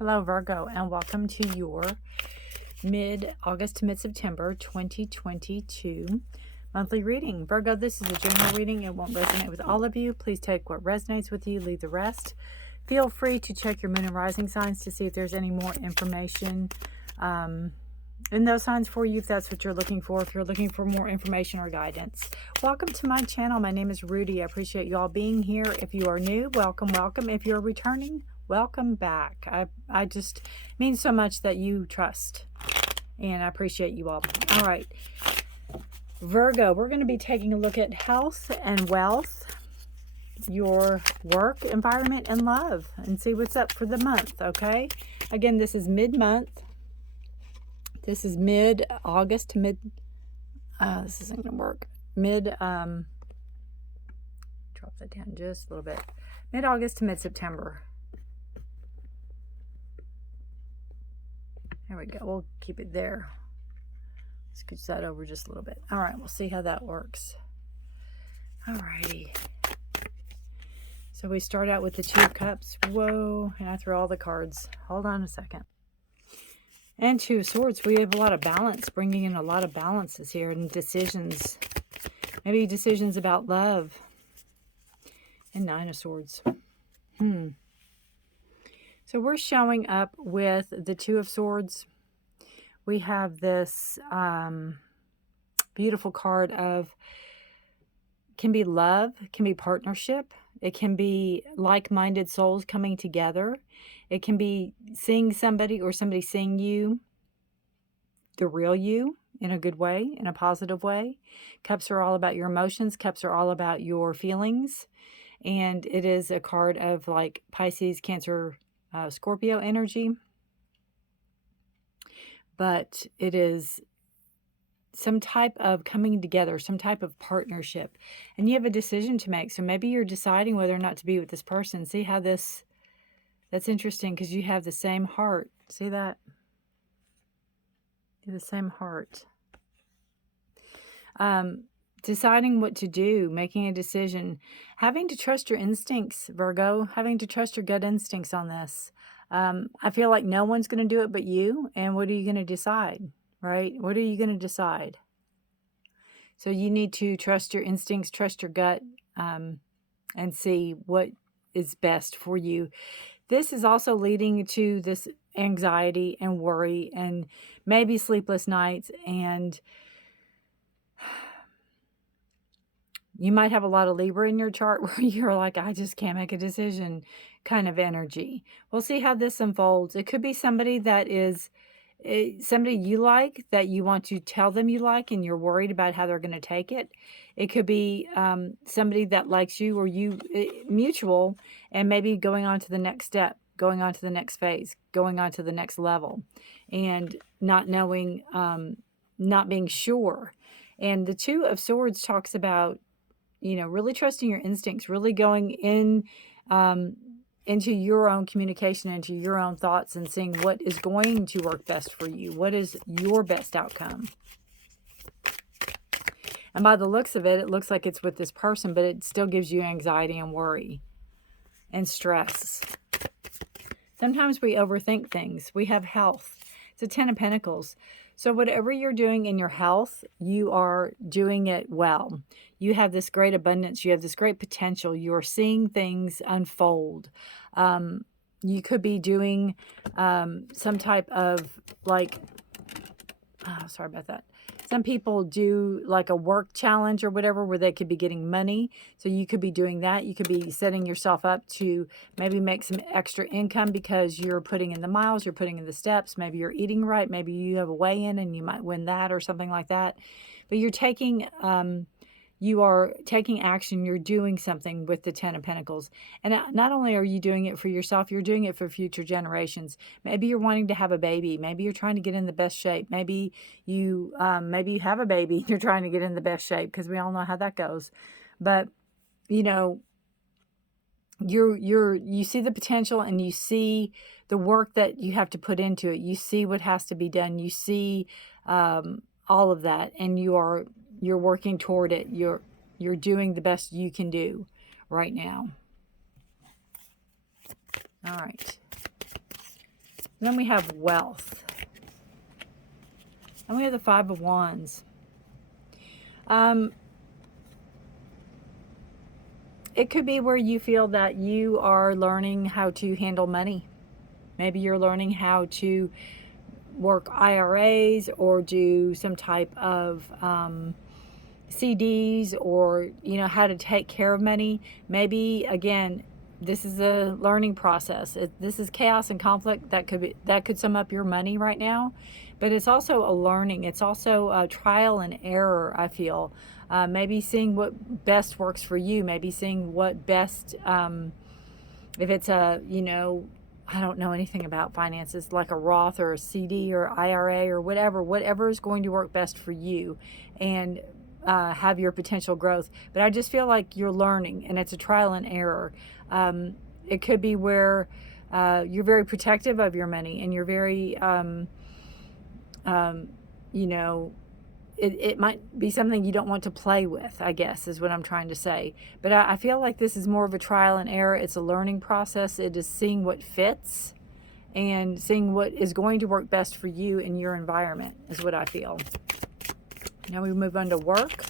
Hello, Virgo, and welcome to your mid-August to mid-September 2022 monthly reading. Virgo, this is a general reading. It won't resonate with all of you. Please take what resonates with you, leave the rest. Feel free to check your moon and rising signs to see if there's any more information in those signs for you, if that's what you're looking for, if you're looking for more information or guidance. Welcome to my channel. My name is Rudi. I appreciate you all being here. If you are new, welcome, welcome. If you're returning, welcome back. I just means so much that you trust, and I appreciate you all. All right, Virgo, we're going to be taking a look at health and wealth, your work environment, and love, and see what's up for the month. Okay, again, this is mid-month. This is mid-August to mid, this isn't going to work, drop that down just a little bit, mid-August to mid-September. There we go. We'll keep it there. Scooch that over just a little bit. All right, we'll see how that works. All righty. So we start out with the Two of Cups. Whoa, and I threw all the cards. Hold on a second. And Two of Swords. We have a lot of balance, bringing in a lot of balances here and decisions. Maybe decisions about love. And Nine of Swords. So we're showing up with the Two of Swords. We have this beautiful card of, can be love, can be partnership. It can be like-minded souls coming together. It can be seeing somebody or somebody seeing you, the real you, in a good way, in a positive way. Cups are all about your emotions. Cups are all about your feelings. And it is a card of like Pisces, Cancer, Scorpio energy. But it is some type of coming together, some type of partnership. And you have a decision to make. So maybe you're deciding whether or not to be with this person. See how this, that's interesting because you have the same heart. See that? You have the same heart. Deciding what to do, making a decision, having to trust your instincts, Virgo, having to trust your gut instincts on this. I feel like no one's going to do it but you. And what are you going to decide, right? What are you going to decide? So you need to trust your instincts, trust your gut, and see what is best for you. This is also leading to this anxiety and worry and maybe sleepless nights, and you might have a lot of Libra in your chart where you're like, I just can't make a decision kind of energy. We'll see how this unfolds. It could be somebody that is somebody you like, that you want to tell them you like, and you're worried about how they're going to take it. It could be somebody that likes you or you, mutual, and maybe going on to the next step, going on to the next phase, going on to the next level, and not knowing, not being sure. And the Two of Swords talks about, you know, really trusting your instincts, really going in into your own communication, into your own thoughts, and seeing what is going to work best for you. What is your best outcome? And by the looks of it, it looks like it's with this person, but it still gives you anxiety and worry and stress. Sometimes we overthink things. We have health. It's a Ten of Pentacles. So whatever you're doing in your health, you are doing it well. You have this great abundance. You have this great potential. You're seeing things unfold. You could be doing some type of like, oh, sorry about that. Some people do like a work challenge or whatever where they could be getting money. So you could be doing that. You could be setting yourself up to maybe make some extra income because you're putting in the miles, you're putting in the steps. Maybe you're eating right. Maybe you have a weigh-in and you might win that or something like that. But you're taking, you are taking action. You're doing something with the Ten of Pentacles. And not only are you doing it for yourself, you're doing it for future generations. Maybe you're wanting to have a baby. Maybe you're trying to get in the best shape. Maybe you have a baby and you're trying to get in the best shape, because we all know how that goes. But, you know, you see the potential, and you see the work that you have to put into it. You see what has to be done. You see all of that, and you're working toward it. You're doing the best you can do right now. All right. Then we have wealth. And we have the Five of Wands. It could be where you feel that you are learning how to handle money. Maybe you're learning how to work IRAs or do some type of CDs, or, you know, how to take care of money. Maybe, again, this is a learning process. This is chaos and conflict. That could sum up your money right now. But it's also a learning. It's also a trial and error, I feel. Maybe seeing what best works for you. Maybe seeing what best, if it's a, you know, I don't know anything about finances, like a Roth or a CD or IRA or whatever is going to work best for you and have your potential growth. But I just feel like you're learning, and it's a trial and error. It could be where you're very protective of your money, and you're very, you know, it might be something you don't want to play with, I guess, is what I'm trying to say. But I feel like this is more of a trial and error. It's a learning process. It is seeing what fits and seeing what is going to work best for you in your environment, is what I feel. Now we move on to work.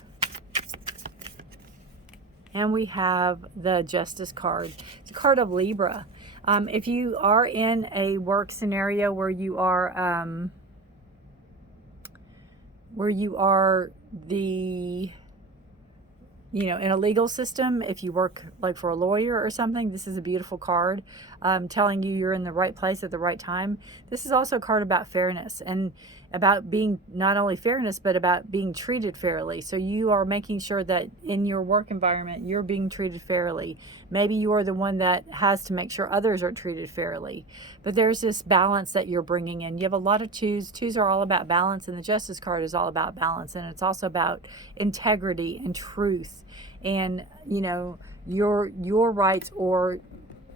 And we have the Justice card. It's a card of Libra. If you are in a work scenario where you are the, you know, in a legal system, if you work like for a lawyer or something, this is a beautiful card, telling you you're in the right place at the right time. This is also a card about fairness, and about being not only fairness, but about being treated fairly. So you are making sure that in your work environment, you're being treated fairly. Maybe you are the one that has to make sure others are treated fairly. But there's this balance that you're bringing in. You have a lot of twos. Twos are all about balance, and the Justice card is all about balance. And it's also about integrity and truth, and, you know, your rights, or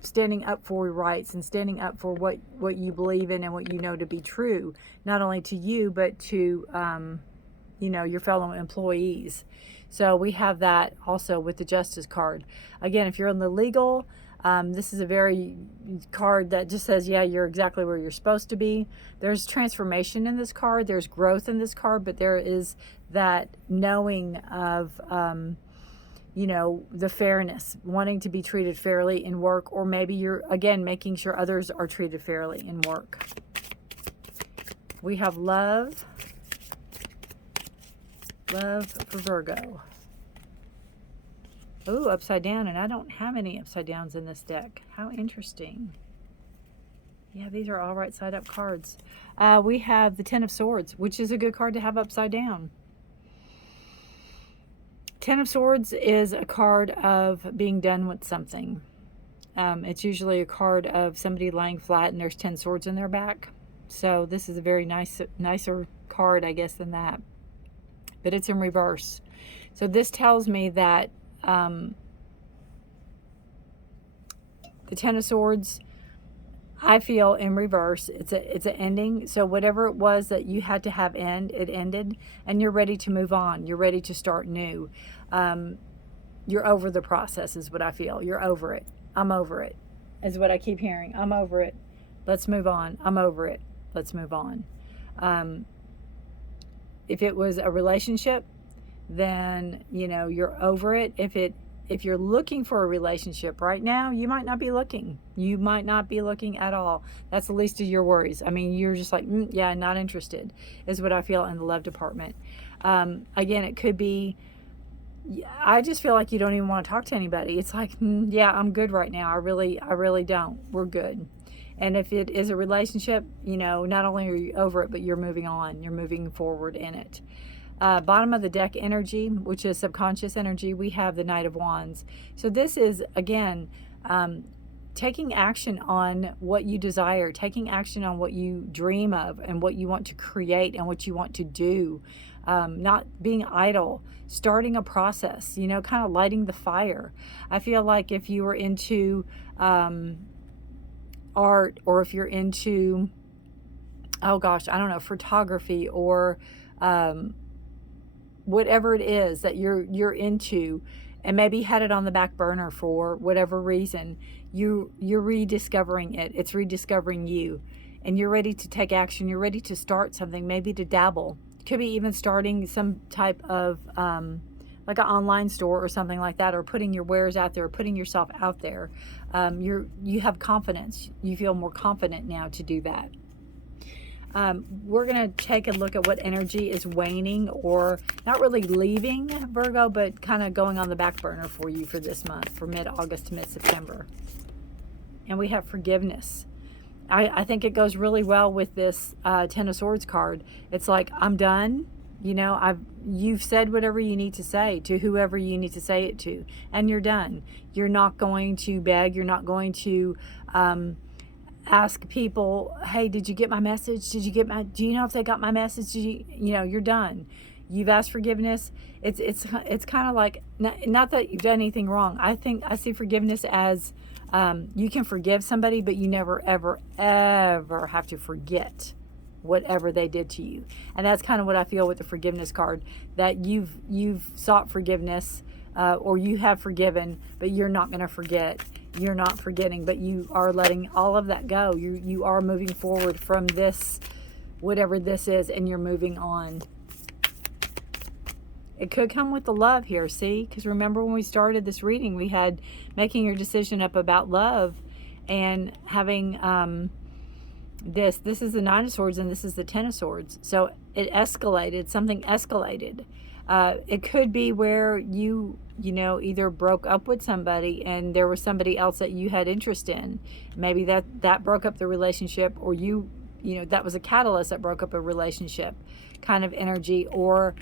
standing up for your rights and standing up for what you believe in and what you know to be true, not only to you, but to, you know, your fellow employees. So we have that also with the Justice card. Again, if you're in the legal, this is a very card that just says, yeah, you're exactly where you're supposed to be. There's transformation in this card. There's growth in this card, but there is that knowing of, you know, the fairness, wanting to be treated fairly in work, or maybe you're, again, making sure others are treated fairly in work. We have love. Love for Virgo. Ooh, upside down, and I don't have any upside downs in this deck. How interesting. Yeah, these are all right side up cards. We have the Ten of Swords, which is a good card to have upside down. Ten of Swords is a card of being done with something. It's usually a card of somebody laying flat and there's 10 swords in their back. So this is a very nicer card, I guess, than that. But it's in reverse. So this tells me that the Ten of Swords, I feel, in reverse, it's an ending. So whatever it was that you had to have end, it ended, and you're ready to move on. You're ready to start new. You're over the process, is what I feel. You're over it. I'm over it, is what I keep hearing. I'm over it. Let's move on. I'm over it. Let's move on. If it was a relationship, then, you know, you're over it. If you're looking for a relationship right now, you might not be looking. You might not be looking at all. That's the least of your worries. I mean, you're just like, yeah, not interested, is what I feel in the love department. Again, it could be, I just feel like you don't even want to talk to anybody. It's like, yeah, I'm good right now. I really don't. We're good. And if it is a relationship, you know, not only are you over it, but you're moving on. You're moving forward in it. Bottom of the deck energy, which is subconscious energy, we have the Knight of Wands. So this is, again, taking action on what you desire, taking action on what you dream of and what you want to create and what you want to do. Not being idle, starting a process, you know, kind of lighting the fire. I feel like if you were into art, or if you're into, oh gosh, I don't know, photography, or whatever it is that you're into, and maybe had it on the back burner for whatever reason, you're rediscovering it. It's rediscovering you. and you're ready to take action. You're ready to start something, maybe to dabble. Could be even starting some type of like an online store or something like that, or putting your wares out there, or putting yourself out there. You have confidence. You feel more confident now to do that. We're going to take a look at what energy is waning, or not really leaving Virgo, but kind of going on the back burner for you for this month, for mid-August to mid-September. And we have forgiveness. I think it goes really well with this Ten of Swords card. It's like, I'm done. You know, you've said whatever you need to say to whoever you need to say it to, and you're done. You're not going to beg. You're not going to ask people, hey, did you get my message? Do you know if they got my message? You know, you're done. You've asked forgiveness. It's kind of like, not that you've done anything wrong. I see forgiveness as you can forgive somebody, but you never, ever, ever have to forget whatever they did to you. And that's kind of what I feel with the forgiveness card, that you've sought forgiveness, or you have forgiven, but you're not going to forget. You're not forgetting, but you are letting all of that go. You are moving forward from this, whatever this is, and you're moving on. It could come with the love here, see? Because remember when we started this reading, we had making your decision up about love, and having this is the Nine of Swords, and this is the Ten of Swords. So it escalated. Something escalated. It could be where you know, either broke up with somebody and there was somebody else that you had interest in. Maybe that broke up the relationship, or you know, that was a catalyst that broke up a relationship kind of energy, or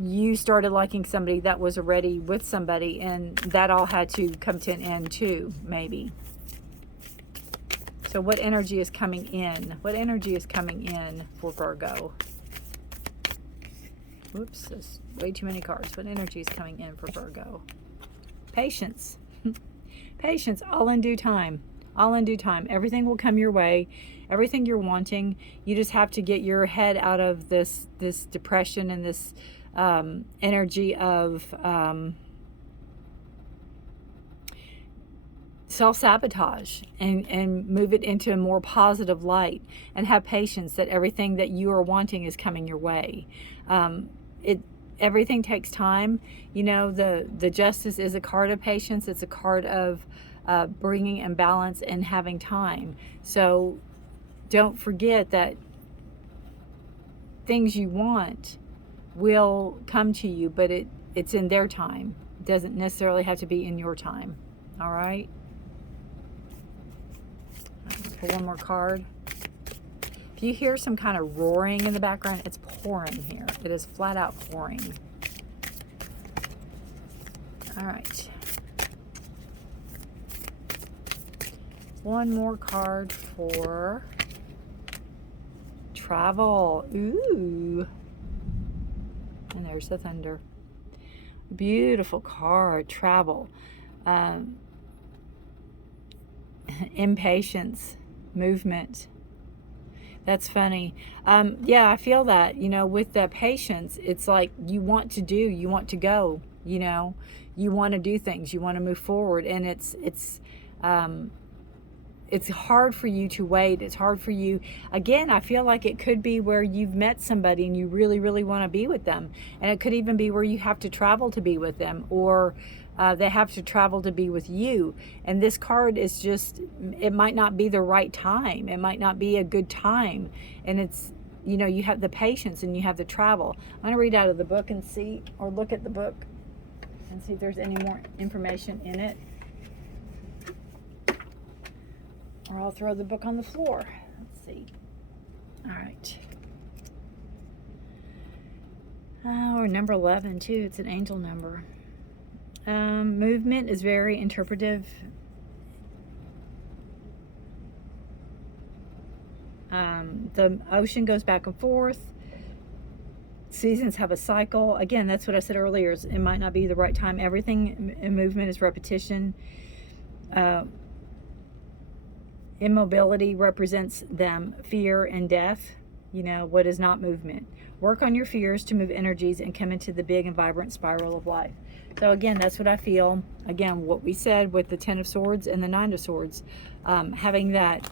you started liking somebody that was already with somebody, and that all had to come to an end too, maybe. So what energy is coming in? What energy is coming in for Virgo? Whoops, there's way too many cards. What energy is coming in for Virgo? Patience. Patience, all in due time. All in due time. Everything will come your way. Everything you're wanting. You just have to get your head out of this depression and this energy of self-sabotage, and move it into a more positive light, and have patience that everything that you are wanting is coming your way. Everything takes time. You know, the Justice is a card of patience. It's a card of bringing in balance and having time. So don't forget that things you want will come to you, but it's in their time. It doesn't necessarily have to be in your time. All right? Pull one more card. If you hear some kind of roaring in the background, it's pouring here. It is flat out pouring. All right. One more card for travel. Ooh. And there's the thunder. Beautiful card, travel. Impatience, movement. That's funny. Yeah, I feel that, you know, with the patience, it's like you want to do, you want to go, you know, you want to do things, you want to move forward, and it's hard for you to wait. It's hard for you. Again, I feel like it could be where you've met somebody and you really, really want to be with them. And it could even be where you have to travel to be with them, or they have to travel to be with you. And this card is just, it might not be the right time. It might not be a good time. And it's, you know, you have the patience and you have the travel. I'm going to read out of the book and see, or look at the book and see if there's any more information in it. Or I'll throw the book on the floor. Let's see. All right. Oh, number 11 too. It's an angel number. Movement is very interpretive. The ocean goes back and forth. Seasons have a cycle. Again, that's what I said earlier. It might not be the right time. Everything in movement is repetition. Immobility represents them, fear and death. You know, what is not movement? Work on your fears to move energies and come into the big and vibrant spiral of life. So again, that's what I feel. Again, what we said with the Ten of Swords and the Nine of Swords, having that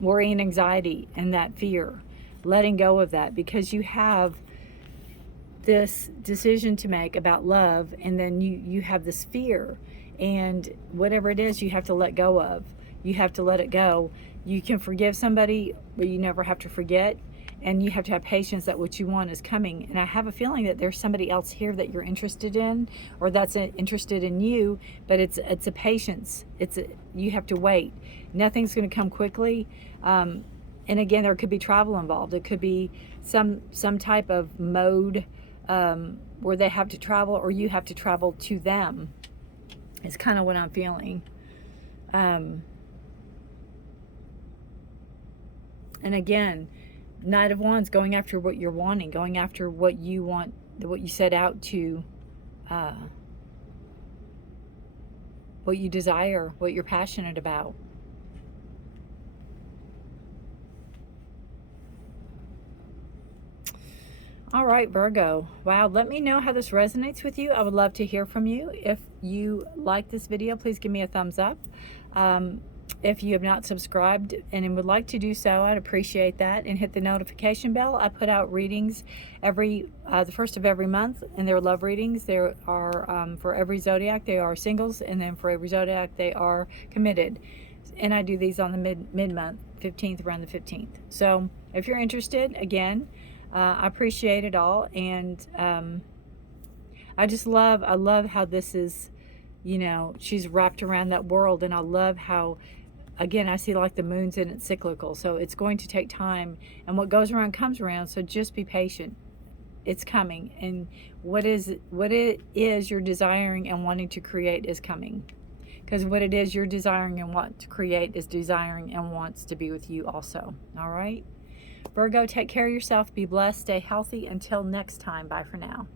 worry and anxiety and that fear, letting go of that, because you have this decision to make about love, and then you have this fear, and whatever it is, you have to let go of. You have to let it go. You can forgive somebody, but you never have to forget, and you have to have patience that what you want is coming. And I have a feeling that there's somebody else here that you're interested in, or that's interested in you, but it's a patience. You have to wait. Nothing's going to come quickly. And again, there could be travel involved. It could be some type of mode where they have to travel, or you have to travel to them. It's kind of what I'm feeling. And again, Knight of Wands, going after what you're wanting, going after what you want, what you set out to, what you desire, what you're passionate about. All right, Virgo. Wow, let me know how this resonates with you. I would love to hear from you. If you like this video, please give me a thumbs up. If you have not subscribed and would like to do so, I'd appreciate that. And hit the notification bell. I put out readings every the first of every month, and they're love readings. There are for every zodiac they are singles, and then for every zodiac they are committed. And I do these on the mid-month, 15th, around the 15th. So if you're interested, again, I appreciate it all, and I love how this is, you know, she's wrapped around that world, and I love how, again, I see like the moon's in it's cyclical, so it's going to take time, and what goes around comes around, so just be patient. It's coming, and what it is you're desiring and wanting to create is coming, because what it is you're desiring and want to create is desiring and wants to be with you also. All right, Virgo, take care of yourself, be blessed, stay healthy. Until next time, bye for now.